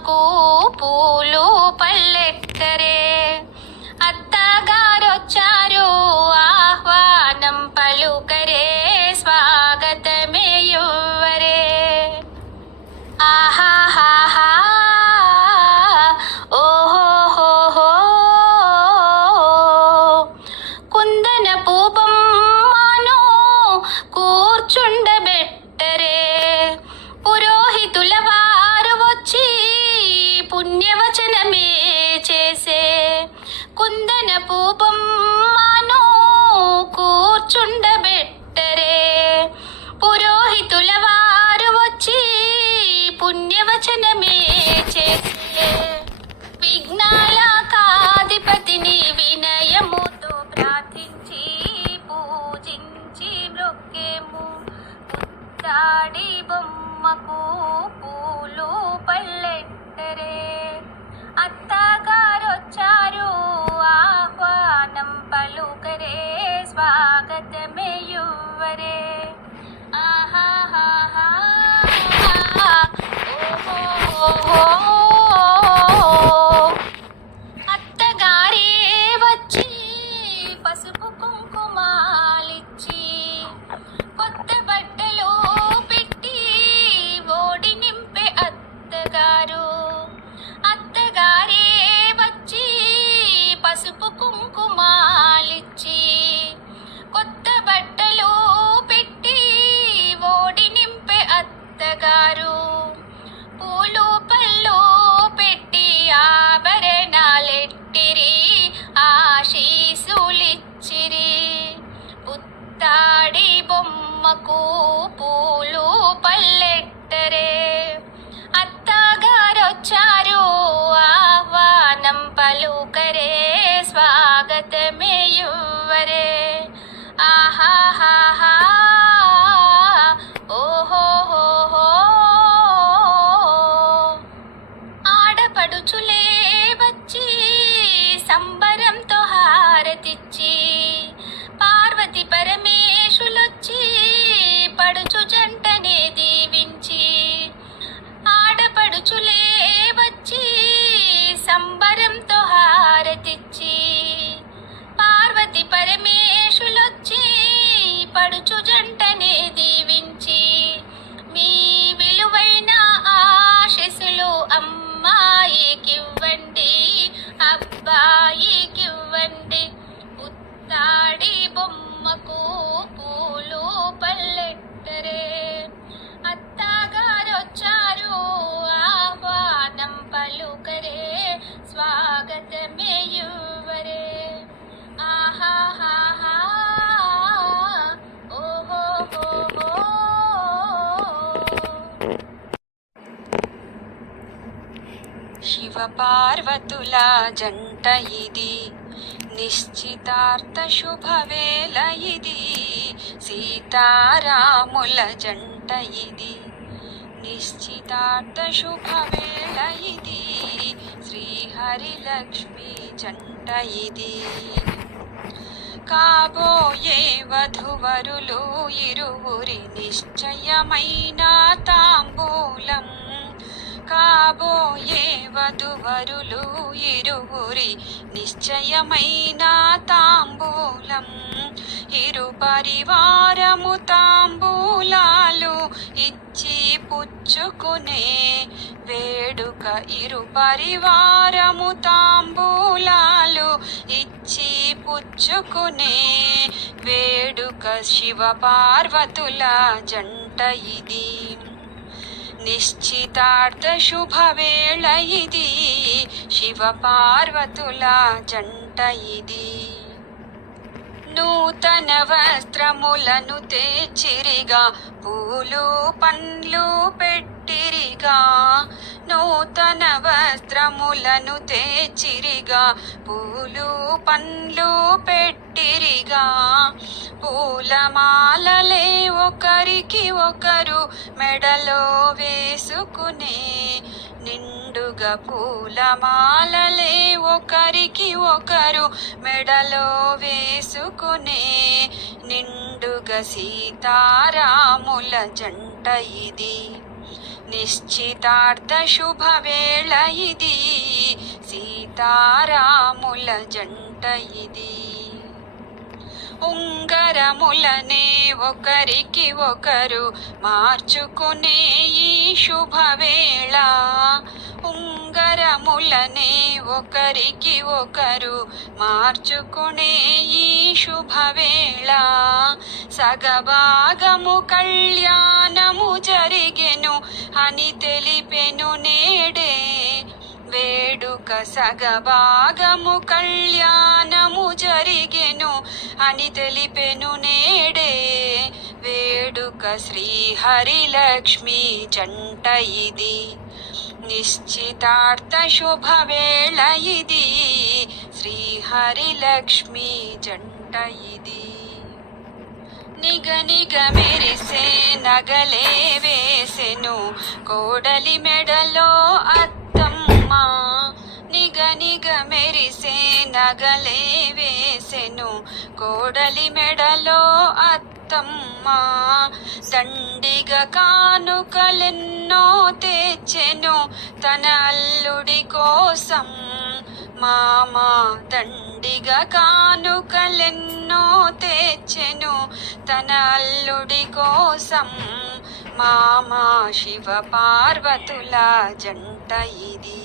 బొమ్మకు పూలు పల్లెట్టరే. అత్తగారొచ్చారు ఆహ్వానం పలుకరే, స్వాగతమే యువ్వరే. ఆహాహాహా ఓహోహోహో కుందన పూబొమ్మను కూర్చుండబెట్టరే. పురోహితుల వారు వచ్చి పుణ్యవచనమే చేసే. కుందన పూబొమ్మను కూర్చుండబెట్టరే. పురోహితుల వారు వచ్చి పుణ్యవచనమే చేసే. విఘ్నాల కాధిపతిని వినయముతో ప్రార్థించి పూజించి మ్రొక్కేము. ముత్తాడి బొమ్మకు పూలు పల్లెట్టరే. అత్తగారొచ్చారు ఆహ్వానం పలుకరే, స్వాగతమే యువ్వరే. ఆహాహాహా ఓహోహోహో అత్తగారే వచ్చి పసుపు కుంకుమాలిచ్చి కొత్త బట్టలు పెట్టి ఓడి నింపే అత్తగారు. అత్తగారే వచ్చి పసుపు కుంకుమాలిచ్చి కొత్త బట్టలు పెట్టి ఓడి నింపే అత్తగారు. పూలు పళ్ళు పెట్టి ఆభరణాలెట్టిరి, ఆశీసులిచ్చిరి. పుత్తాడి బొమ్మకు పూలు పల్లెట్టరే. అత్తగారొచ్చారు ఆహ్వానం పలుకరే, స్వాగతమే యువ్వరే. ఆహాహాహా ఓహోహోహో ఆడపడుచులే వచ్చి సంబరంతో హారతిచ్చి, పార్వతి పరమేశులొచ్చి పడుచు జంటనే దీవించి. ఆడపడుచులే వచ్చి సంబరంతో హారతిచ్చి, పార్వతి పరమేశులొచ్చి పడుచు జంటనే దీవించి. మీ విలువైన ఆశీస్సులు అమ్మాయికివ్వండి, అబ్బాయికివ్వండి. పుత్తాడి బొమ్మకు పూలు పల్లెట్టరే. అత్తగారొచ్చారు ఆహ్వానం పలుకరే, స్వాగతమే యువ్వరే. ఆహాహాహా ఓహోహోహో శివ పార్వతుల జంట ఇది, నిశ్చితార్థ శుభవేళ ఇది. సీతారాముల జంట ఇది, నిశ్చితార్థ శుభవేళ ఇది. శ్రీహరి లక్ష్మి జంట ఇది. కాబోయే వధువరులు ఇరువురి నిశ్చయమైన తాంబూలం. కాబోయే వధువరులు ఇరువురి నిశ్చయమైన తాంబూలం. ఇరు పరివారము తాంబూలాలు ఇచ్చి పుచ్చుకునే వేడుక. ఇరు పరివారము తాంబూలాలు ఇచ్చి పుచ్చుకునే వేడుక. శివ పార్వతుల జంట ఇది, నిశ్చితార్థ శుభవేళ ఇది. శివ పార్వతుల జంట ఇది. నూతన వస్త్రములను తెచ్చిరిగా, పూలు పండ్లు పెట్టిరిగా. నూతన వస్త్రములను తెచ్చిరిగా, పూలు పండ్లు పెట్టిరిగా. పూలమాలలే ఒకరికి ఒకరు మెడలో వేసుకునే. నిండుగా పూలమాలలే ఒకరికి ఒకరు మెడలో వేసుకునే. నిండుగా సీతారాముల జంట ఇది, నిశ్చితార్థ శుభవేళ ఇది, సీతారాముల జంట ఇది. ఉంగరములనే ఒకరికి ఒకరు మార్చుకునే ఈ శుభవేళ, ఉంగరములనే ఒకరికి ఒకరు మార్చుకునే ఈ శుభవేళ. సగభాగము కళ్యాణము జరిగెను అని తెలిపెను నేడే వేడుక, సగభాగము కళ్యాణము జరిగెను అని తెలిపెను నేడే వేడుక. శ్రీహరిలక్ష్మి జంట ఇది, నిశ్చితార్థ శుభవేళ ఇది, శ్రీహరిలక్ష్మి జంట ఇది. నిగనిగ మెరిసే నగలే వేసెను కోడలి మెడలో అత్తమ్మ, నిగనిగ మెరిసే నగలే వేసెను కోడలి మెడలో అత్తమ్మ. దండిగ కానుకలెన్నో తెచ్చెను తన అల్లుడి కోసం మామ, దండిగ కానుకలెన్నో తెచ్చెను తన అల్లుడి కోసం మామ. శివ పార్వతుల జంట ఇది,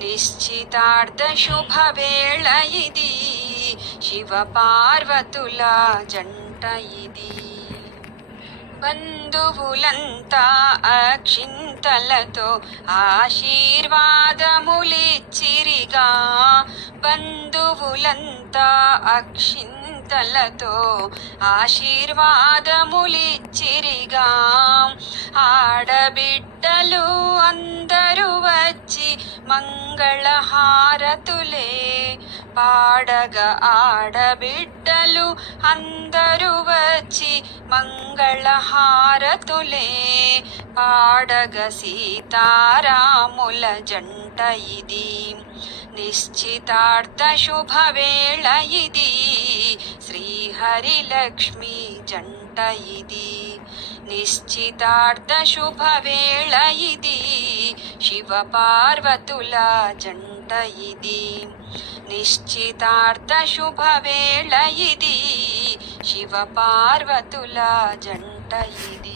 నిశ్చితార్థ శుభవేళ ఇది, శివ పార్వతుల జంట ఇది. బంధువులంతా అక్షింతలతో ఆశీర్వాదములిచ్చిరిగా, బంధువులంతా అక్షింతలతో ఆశీర్వాదములిచ్చిరిగా. ఆడబిడ్డలు అందరూ వచ్చి మంగళహారతులే పాడగా, ఆడబిడ్డలు అందరూ వచ్చి మంగళహారతులే పాడగా. సీతారాముల జంట ఇది, నిశ్చితార్థ శుభవేళ ఇది, శ్రీహరిలక్ష్మి జంట ఇది. నిశ్చితార్థ శుభవేళ ఇది, శివ పార్వతుల జంట ఇది. నిశ్చితార్థ శుభవేళ ఇది, శివ పార్వతుల జంట ఇది.